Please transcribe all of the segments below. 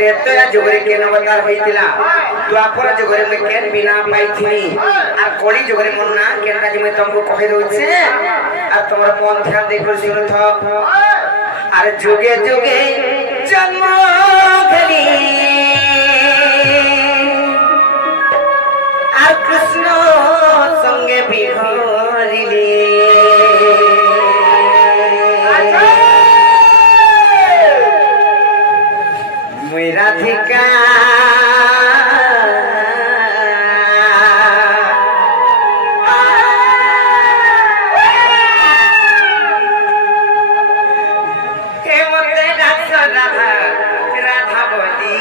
त्रेतया जुगरे केन अवतार होइतिला द्वापर जुगरे में केन बिना पाइथिनी आ कली जुगरे मन ना केन काज में तुमको कहि दोछे आ तोर मन ध्यान दे कर सुन थ अरे जुगे जुगे जन्म धरी आ कृष्ण संगे बिहरिले राधिका राधा बोली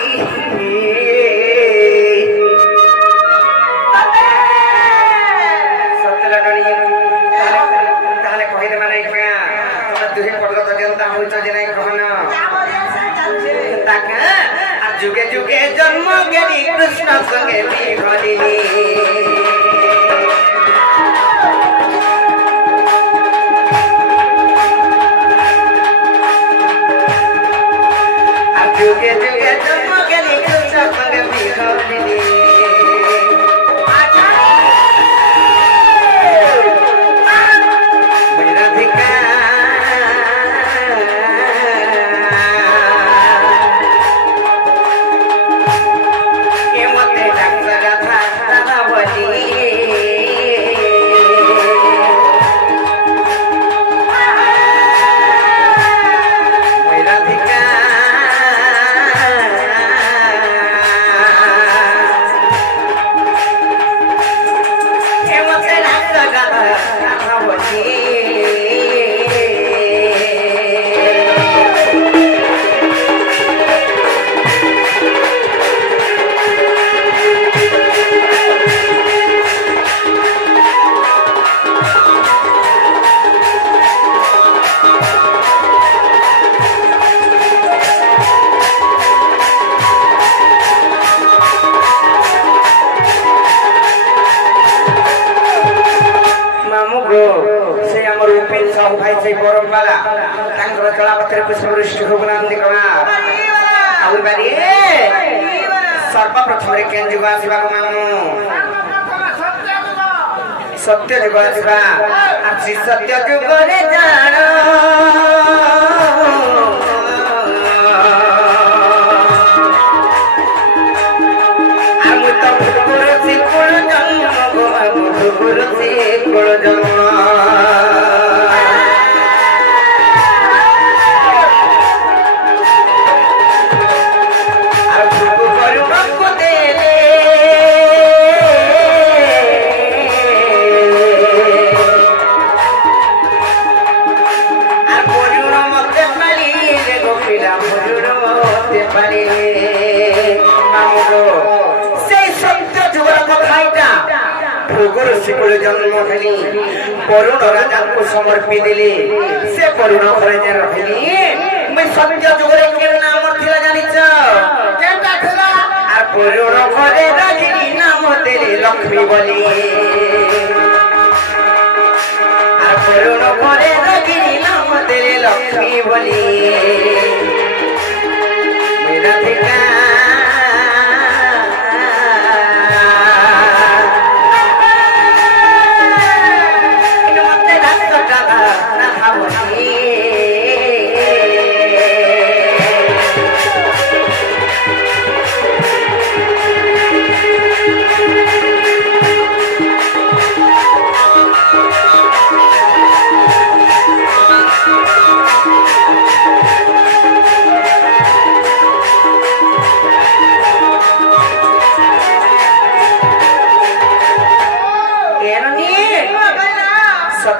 सतरा कहीदे माने दुहे पर्वत जनता होइछ जे नै कहन जुगे जुगे जन्म गेली कृष्ण संगे बिहरिली जुगे जुगे जन्म गेली कृष्ण संगे बिहरिली भाई से गौरव वाला तांकर कला पत्र पुष्पवृष्टि होगनांदी कमा आउर बारी सर्वप्रथम रे केन जुगा शिवा को मानु सत्य जुगा शिवा आछि सत्य जुग रे जानो आमु त गुरु से कोळ जन्म गो गुरु से कोळ जन्म गुरु जन्म हेली परुण राजा को समर्पी दिली से परुण घरे जे रहली मैं सत्य जुगरे के नाम थिला जानि छ केटा थिला आ परुण घरे राखी नाम देली लक्ष्मी बोली आ परुण घरे राखी नाम देली लक्ष्मी बोली मेरा थिका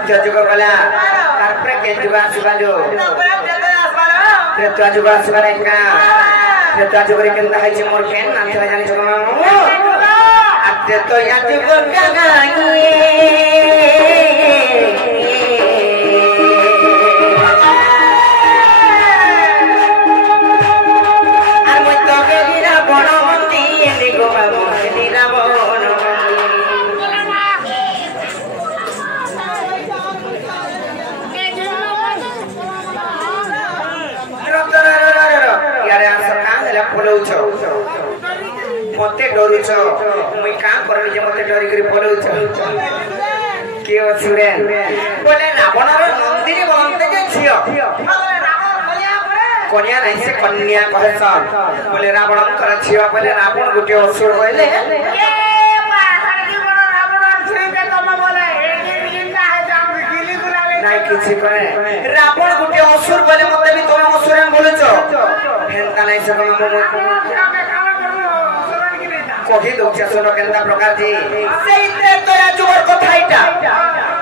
जुग गला कारप्रे के जुगा सुबालो त्रेता जुगा सुबारे का त्रेता जुगरे केन हाइ छ मोर केन नाम थला जानि छ मामु आ त्रेता या जुग गागाई आ मत गेलिरा बड़ मंदी नि गो बाबू गेलिरा बड़ बोलौछ डरुछ मुई का करबी जे मते डरी करी पलौछ के असुरे बोले रावण रो नंदिनी बनते जे छियो कन्या नहीं से कन्या कहसन बोले रावण कर छियो बोले रावण गुटे असुर होइले नहीं किछि करे रावण गुटे असुर बोले मते भी तुम असुर बोलछ हेंता नहीं से कही दोछ सुनो केंता प्रकार जी सेइते तया जुगर कथाइटा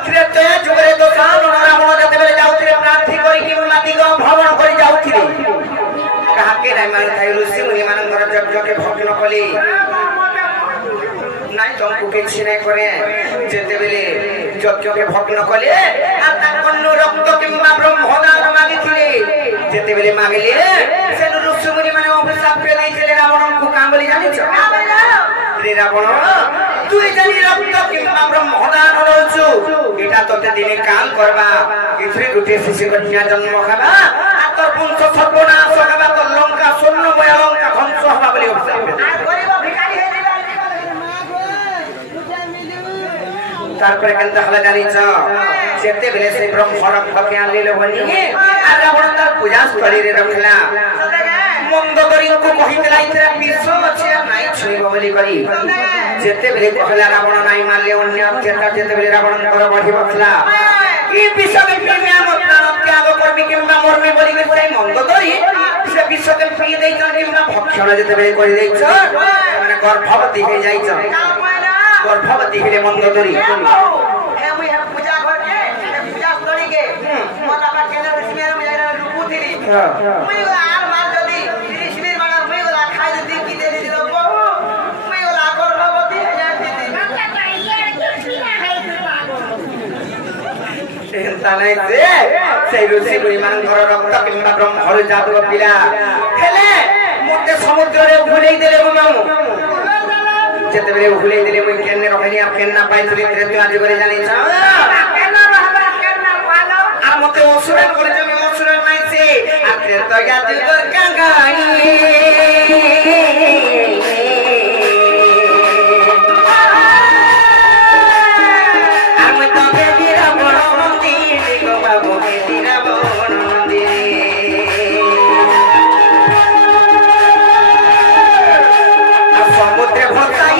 त्रेतया जुगरे तो सानो रावण जते बेले जाउथिरे प्रार्थी करी कि माटी को भ्रमण करी जाउथिरे काके नाही माने थाई ऋषि मुनि मानकर यज्ञ के भग्न कली নাই তমকু কিছু নাই করে যেতে বেলে যজ্ঞকে ভগ্ন কলে আর তাকন্ন রক্ত কিংবা ব্রহ্মদান মাগিছিলে যেতে বেলে মাগিলে সেন ঋষিমুনি মানে অভিশাপ পেয়ে দিয়েছিলে রাবণকে কাম বলি জানিছ রে রাবণ তুই জানি রক্ত কিংবা ব্রহ্মদান রহুছু এটা তোতে দিনে কাম করবা ইথরে গুটে শিশু কন্যা জন্ম খাবা আর তোর বংশ সর্বনাশ হবা তোর লঙ্কা স্বর্ণময় লঙ্কা ধ্বংস হবা বলি অভিশাপ আর গরিব ভিখারি হয়ে যাবে তারপরে কেনতা হলা জানিছ যেতে বেলে সেই ব্রহ্ম রক্তকে আনিলে বলি আর রাবণ তার পূজা স্থলীরে রাখলা মন্দ করিଙ୍କୁ কহিতলা ইতরা বিষ আছে নাই ছুইব বলি করি যেতে বেলে কহলা রাবণ নাই মারলে অন্য অত্যাচার যেতে বেলে রাবণ কর বঢ়ি বসলা এই বিষকে প্রেমিয়া মতন ত্যাগ করবি কিংবা মরবি বলি সেই মন্দ করি সে বিষকে পিয়ে দেইছ কিংবা ভক্ষণ যেতে বেলে করে দেইছ মানে গর্ভবতী হয়ে যাইছ गर्भवती हेले मंद करी हे मुई हे पूजा घर के पूजा स्तरी के मोटा बा केले ऋषिमेर में जाई रुकु थिली मुई आर मार जदी ऋषिमेर माना मुई गोला खाइ दी की दे दी बहु मुई गोला गर्भवती हे जाई दी मत काइए किना है तू तानै से ऋषि मुनि मान घर रक्त किंबा ब्रह्मर जातक पिला हेले मोते समुद्र रे उभुलेई देले मामू যেতে বেলে ভুলে দিলে মই কেনে রখানি আর কেন না পাইছলি ত্রেতয়া যুগরে জানিছ কেন রহবা কেন না পালো আর মতে অসুর করে তুমি অসুর নাইছে আর ত্রেতয়া যুগর কাঙ্গাই আর মই তো বেদিরা বড় মন্দির গো বাবু বেদিরা বড় মন্দির আর সমুদ্রে ভক্তাই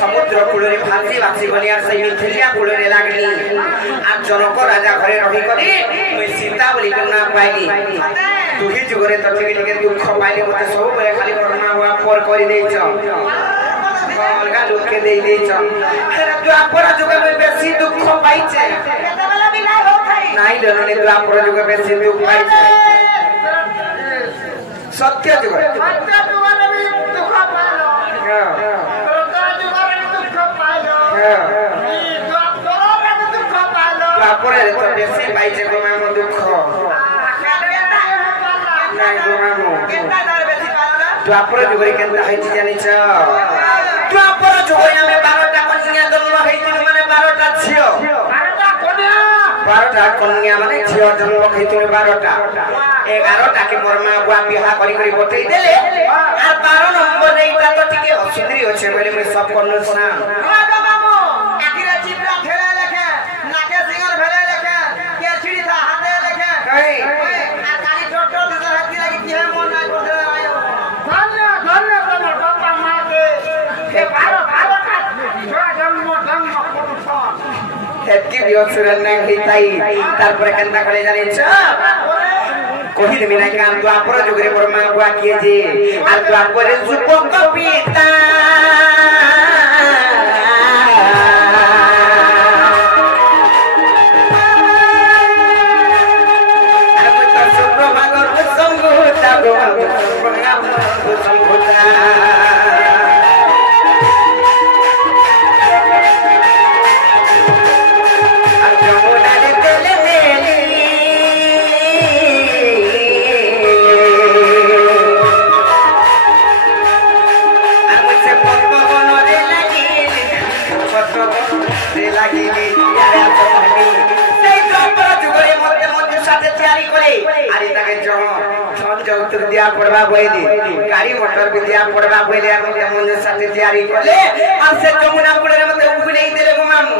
समुद्र कूଳରେ ଭାସି ଭାସି ଗଲି আর সেই মিথিলিয়া কূଳରେ লাগলি আর জনক রাজা ঘরে রহি করি মই সীতা বলি না পাইলি দুহি যুগরে তো টিকে টিকে দুঃখ পাইলি মতে সব বলে খালি করোনা হুয়া পর করি দেইছ অলগা লোককে দেই দেইছ দ্বাপর যুগে মই বেশি দুঃখ পাইছে কেতবেলা বিলাই হো খাই নাই জননে দ্বাপর যুগে বেশি দুঃখ পাইছে সত্য যুগে দুঃখ পাইলো তারপরে তো বেশি পাইছে গো মামু দুঃখ নাই গো মামু কেনটা তার বেশি পাইলো তারপরে যুগরে কেনটা হইছে জানিছ ଦ୍ୱାପର ଯୁଗରେ ଆମେ 12ଟା କନ୍ୟା ଜନ୍ମ ହେଇଥିଲୁ ମାନେ 12ଟା ଝିଅ 12ଟା କନ୍ୟା ମାନେ ଝିଅ ଜନ୍ମ ହେଇଥିଲୁ 12ଟା 11ଟା କେ ମୋର ମା ବୁଆ ବିହା କରି କରି ବଟେଇ ଦେଲେ আর 12 নম্বর এইটা তো ঠিক অসুন্দরী আছে বলে মই সব করনু না বাবা বাবু আকিরা চিপরা ঠেলা লেখে নাকে সিঙ্গর ফেলে লেখে কে ছিড়ি থা হাতে লেখে কই আর কালি টোটো দিতে হাতি লাগি কি মন নাই করতে আয় ধন্য তোমার বাবা মা কে হে 12 কা ছোড়া জন্ম করছ হেতকি বিয়সুরন না হইতাই তারপরে কেনটা করে জানিছ কহি দেবি না কারণ দ্বাপর যুগরে মোর মা বুয়া কিয়ে যে আর দ্বাপরে যুবক পিতা दिया पड़वा बोइली गाड़ी मोटर भी दिया पड़वा बोइले हम मन साथे तैयारी करले अब से जमुना पुरे मते उबु नहीं देले गो मामू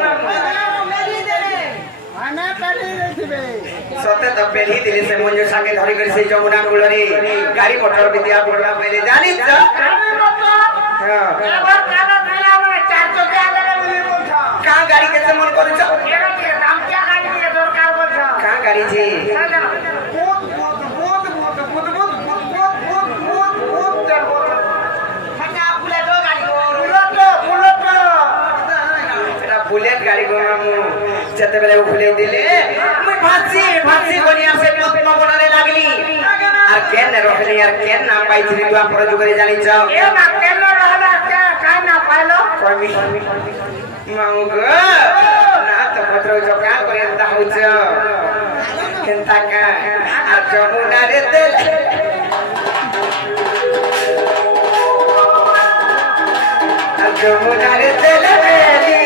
आना पेली देथिबे सते तो पेली दिले से मन साथे धरी कर से जमुना पुरे गाड़ी मोटर भी दिया पड़वा बोइले जानी छ हां एबार काना मेला में 4 चकिया देले बोली बोलछ का गाड़ी के मन करू छ एरा के दाम क्या गाड़ी के दरकार बोलछ का गाड़ी जी बुलेट गाड़ी को जते बेले उखले दिले मैं भासी बनिया से पद्म बनाने लागली আর কেন রহলি আর কেন না পাইছিলি তুই আপর যুগরে জানি ছ এ না কেন রহলা কাই না পাইলো কবি মাউগ না তো পত্র জকা করে তা হইছ কেনতা কা আর যমুনা রে তেল আর যমুনা রে তেল বেলি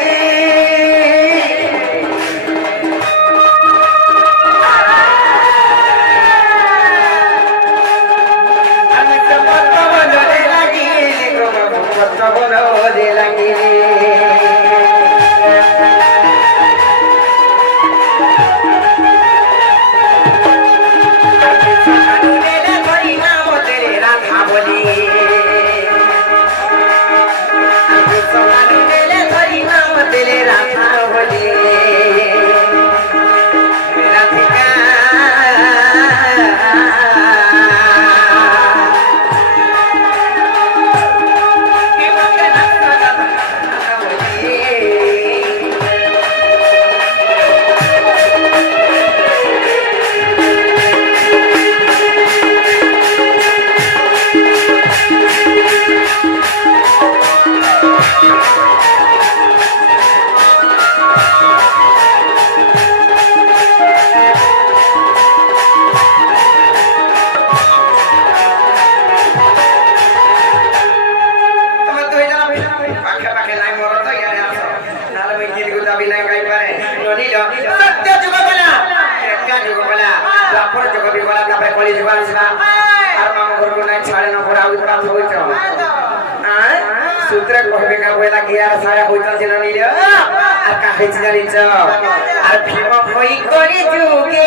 सूत्र कहबे का बोला कि यार सारा होइता जे ननी रे आ का हेच जानि छ आ भीम भई करी जुगे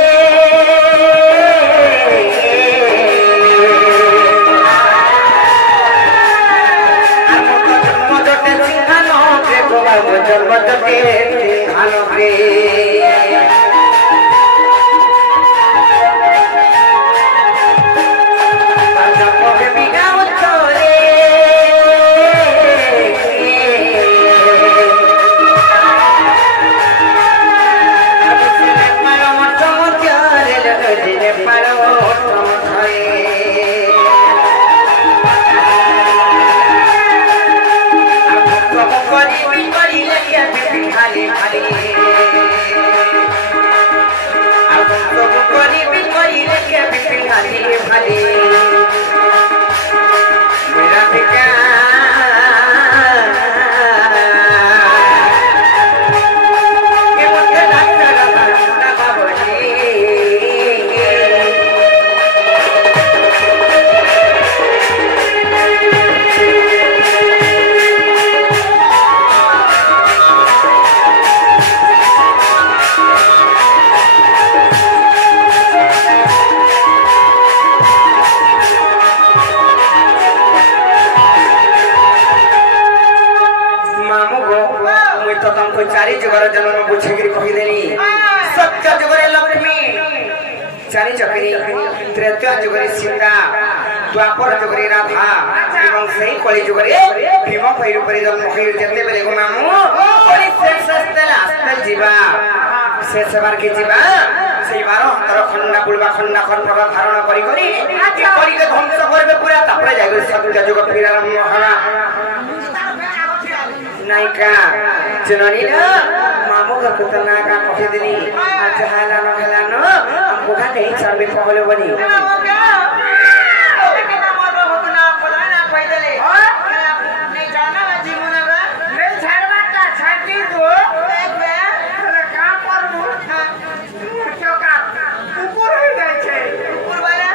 आ मदते सिंहानो के गोवा मजर मदते सिंहानो के para कली जुगर जन्म बुझेगिरी कहिदेनी सत्य जुगरे लक्ष्मी चारि चकरी त्रेता जुगरे सीता द्वापर जुगरे राधा एवं सही कली जुगरे भीम भैरव परि जन्म होई जेते बेले गो मामू कली शेष लास्ट जीवा शेष बार के जीवा সেই 12 अंतर खंडा बुलवा खंडा खंड धारण करी के ध्वंस करबे पूरा तापरे जाय सत्य जुग फिर आरंभ होला नायिका जननी ना मामू का कुतना का कहे देनी आज हाला न हला न हमको का नहीं सर्वे पहले बनी नहीं जाना जीवन का नहीं छाड़वा का छाती दो एक बे का कर दू चौका ऊपर हो जाय छे ऊपर वाला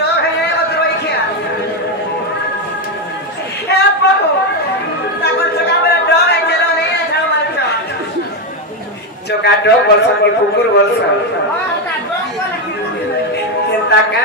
जो है अदरवाई खिया ए प्रभु ताकर चौका वाला डर है चलो नहीं है छाव मार चौका डर बोलसन के कुकुर बोलसन केता का